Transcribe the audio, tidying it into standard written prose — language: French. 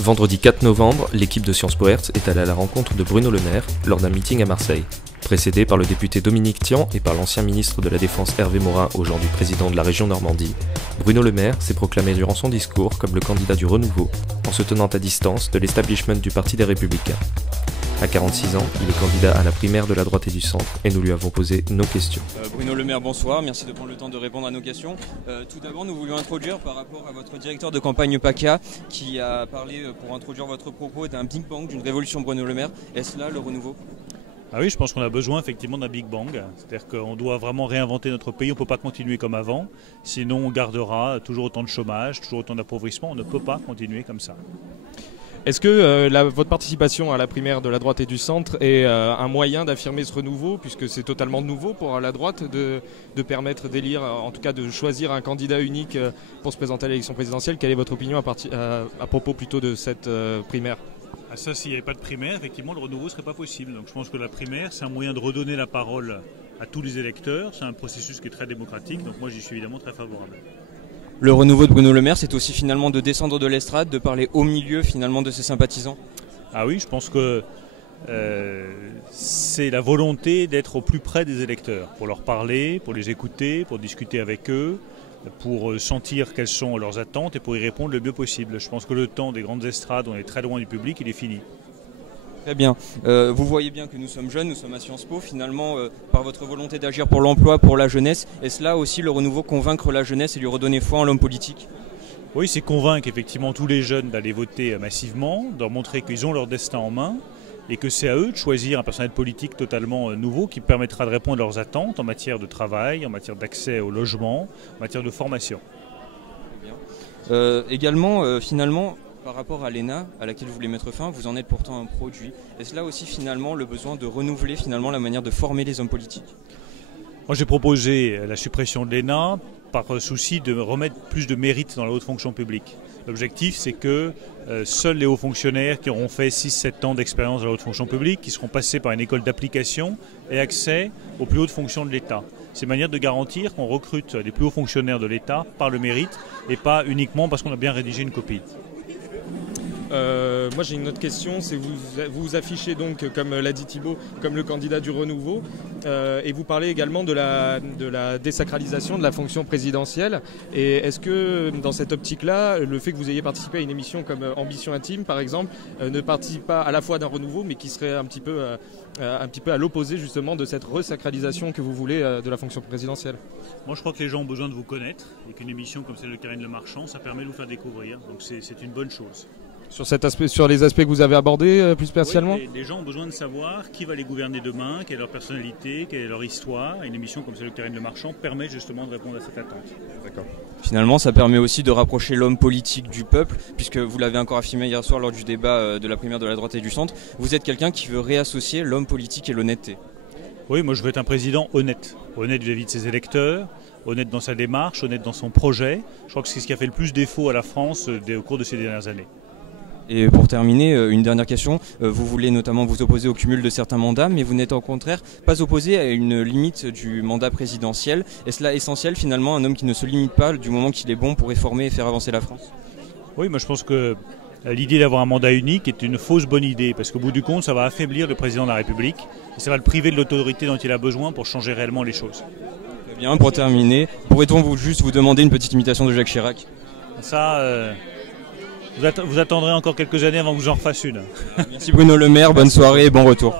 Vendredi 4 novembre, l'équipe de Sciences Po Hertz est allée à la rencontre de Bruno Le Maire lors d'un meeting à Marseille. Précédé par le député Dominique Tian et par l'ancien ministre de la Défense Hervé Morin, aujourd'hui président de la région Normandie, Bruno Le Maire s'est proclamé durant son discours comme le candidat du renouveau, en se tenant à distance de l'establishment du Parti des Républicains. À 46 ans, il est candidat à la primaire de la droite et du centre et nous lui avons posé nos questions. Bruno Le Maire, bonsoir, merci de prendre le temps de répondre à nos questions. Tout d'abord, nous voulions introduire par rapport à votre directeur de campagne PACA qui a parlé pour introduire votre propos d'un Big Bang, d'une révolution Bruno Le Maire. Est-ce là le renouveau ? Ah oui, je pense qu'on a besoin effectivement d'un Big Bang. C'est-à-dire qu'on doit vraiment réinventer notre pays, on ne peut pas continuer comme avant. Sinon on gardera toujours autant de chômage, toujours autant d'appauvrissement, on ne peut pas continuer comme ça. Est-ce que votre participation à la primaire de la droite et du centre est un moyen d'affirmer ce renouveau, puisque c'est totalement nouveau pour la droite de permettre d'élire, en tout cas de choisir un candidat unique pour se présenter à l'élection présidentielle? Quelle est votre opinion à propos plutôt de cette primaire? Ah ça, s'il n'y avait pas de primaire, effectivement, le renouveau ne serait pas possible. Donc je pense que la primaire, c'est un moyen de redonner la parole à tous les électeurs. C'est un processus qui est très démocratique, donc moi j'y suis évidemment très favorable. Le renouveau de Bruno Le Maire, c'est aussi finalement de descendre de l'estrade, de parler au milieu finalement de ses sympathisants? Ah oui, je pense que c'est la volonté d'être au plus près des électeurs, pour leur parler, pour les écouter, pour discuter avec eux, pour sentir quelles sont leurs attentes et pour y répondre le mieux possible. Je pense que le temps des grandes estrades, on est très loin du public, il est fini. Très bien. Vous voyez bien que nous sommes jeunes, nous sommes à Sciences Po. Finalement, par votre volonté d'agir pour l'emploi, pour la jeunesse, est-ce là aussi le renouveau, convaincre la jeunesse et lui redonner foi en l'homme politique? Oui, c'est convaincre effectivement tous les jeunes d'aller voter massivement, de leur montrer qu'ils ont leur destin en main et que c'est à eux de choisir un personnel politique totalement nouveau qui permettra de répondre à leurs attentes en matière de travail, en matière d'accès au logement, en matière de formation. Très bien. Également, finalement, par rapport à l'ENA, à laquelle vous voulez mettre fin, vous en êtes pourtant un produit. Est-ce là aussi finalement le besoin de renouveler finalement la manière de former les hommes politiques? Moi j'ai proposé la suppression de l'ENA par souci de remettre plus de mérite dans la haute fonction publique. L'objectif c'est que seuls les hauts fonctionnaires qui auront fait 6-7 ans d'expérience dans la haute fonction publique, qui seront passés par une école d'application, aient accès aux plus hautes fonctions de l'État. C'est une manière de garantir qu'on recrute les plus hauts fonctionnaires de l'État par le mérite et pas uniquement parce qu'on a bien rédigé une copie. Moi j'ai une autre question, c'est vous vous affichez donc, comme l'a dit Thibault, comme le candidat du renouveau et vous parlez également de la désacralisation de la fonction présidentielle. Et est-ce que dans cette optique-là, le fait que vous ayez participé à une émission comme Ambition Intime par exemple, ne participe pas à la fois d'un renouveau mais qui serait un petit peu à l'opposé justement de cette resacralisation que vous voulez de la fonction présidentielle? Moi je crois que les gens ont besoin de vous connaître et qu'une émission comme celle de Karine Le Marchand, ça permet de vous faire découvrir, donc c'est une bonne chose. Sur les aspects que vous avez abordés plus spécialement? Oui, les gens ont besoin de savoir qui va les gouverner demain, quelle est leur personnalité, quelle est leur histoire. Et une émission comme celle de Karine Le Marchand permet justement de répondre à cette attente. D'accord. Finalement, ça permet aussi de rapprocher l'homme politique du peuple, puisque vous l'avez encore affirmé hier soir lors du débat de la primaire de la droite et du centre. Vous êtes quelqu'un qui veut réassocier l'homme politique et l'honnêteté. Oui, moi je veux être un président honnête. Honnête vis-à-vis de ses électeurs, honnête dans sa démarche, honnête dans son projet. Je crois que c'est ce qui a fait le plus défaut à la France au cours de ces dernières années. Et pour terminer, une dernière question. Vous voulez notamment vous opposer au cumul de certains mandats, mais vous n'êtes au contraire pas opposé à une limite du mandat présidentiel. Est-ce là essentiel finalement, un homme qui ne se limite pas du moment qu'il est bon pour réformer et faire avancer la France? Oui, moi je pense que l'idée d'avoir un mandat unique est une fausse bonne idée, parce qu'au bout du compte, ça va affaiblir le président de la République, et ça va le priver de l'autorité dont il a besoin pour changer réellement les choses. Très bien, pour terminer, pourrait-on juste vous demander une petite imitation de Jacques Chirac? Ça, vous attendrez encore quelques années avant que je vous en refasse une. Merci Bruno Le Maire, bonne soirée et bon retour.